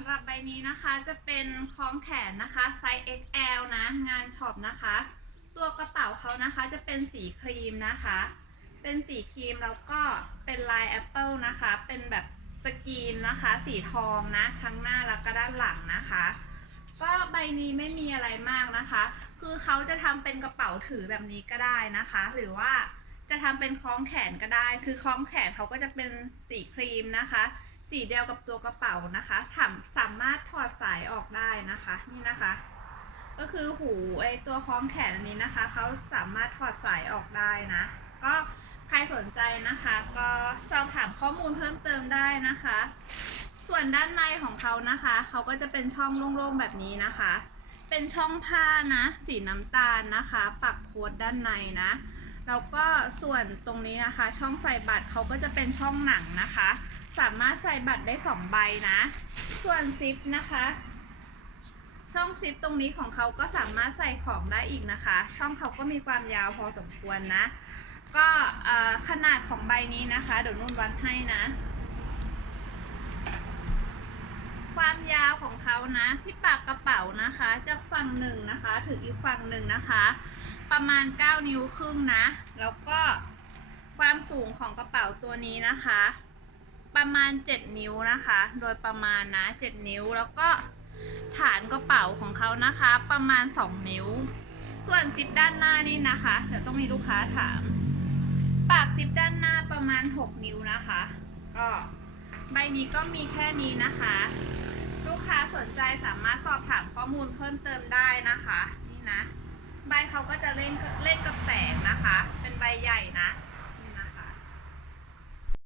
ำหรับใบนี้นะคะจะเป็นคล้องแขนนะคะไซส์ XL นะ งานช็อปนะคะ ตัวกระเป๋าเขานะคะจะเป็นสีครีมนะคะ เป็นสีครีมแล้วก็เป็นลายแอปเปิลนะคะ เป็นแบบสกรีนนะคะ สีทองนะ ทั้งหน้าแล้วก็ด้านหลังนะคะ ก็ใบนี้ไม่มีอะไรมากนะคะ คือเขาจะทำเป็นกระเป๋าถือแบบนี้ก็ได้นะคะ หรือว่าจะทำเป็นคล้องแขนก็ได้ คือคล้องแขนเขาก็จะเป็นสีครีมนะคะ สีเดียวกับตัวกระเป๋านะคะสามสามารถถอดสายออกได้นะคะนี่นะคะ ก็คือหูไอตัวคล้องแขนอันนี้นะคะเขาสามารถถอดสายออกได้นะ ก็ใครสนใจนะคะ ก็สอบถามข้อมูลเพิ่มเติมได้นะคะ ส่วนด้านในของเขานะคะเขาก็จะเป็นช่องโล่งๆแบบนี้นะคะ เป็นช่องผ้านะ สีน้ำตาลนะคะ ปักโค้ดด้านในนะ แล้วก็ส่วนตรงนี้นะคะ ช่องใส่บัตรเขาก็จะเป็นช่องหนังนะคะ สามารถใส่บัตรได้ 2 ใบนะ ส่วนซิปนะคะ ช่องซิปตรงนี้ของเขาก็สามารถใส่ของได้อีกนะคะ ช่องเขาก็มีความยาวพอสมควรนะ ก็ขนาดของใบนี้นะคะ เดี๋ยวนุ่นวัดให้นะ ความยาวของเขานะ ที่ปากกระเป๋านะคะจากฝั่งหนึ่งนะคะ ถึงอีกฝั่งหนึ่งนะคะ ประมาณ 9 นิ้วครึ่งนะ แล้วก็ความสูงของกระเป๋าตัวนี้นะคะ ประมาณ 7 นิ้วนะคะ โดยประมาณนะ 7 นิ้วแล้วก็ฐานกระเป๋าของเขานะคะ ประมาณ 2 นิ้ว ส่วนซิปด้านหน้านี่นะคะ เดี๋ยวต้องมีลูกค้าถาม ปากซิปด้านหน้าประมาณ 6 นิ้วนะคะ ก็ใบนี้ก็มีแค่นี้นะคะ ลูกค้าสนใจสามารถสอบถามข้อมูลเพิ่มเติมได้นะคะ นี่นะ ใบเขาก็จะเล่นเล่นกับแสงนะคะเป็นใบใหญ่นะ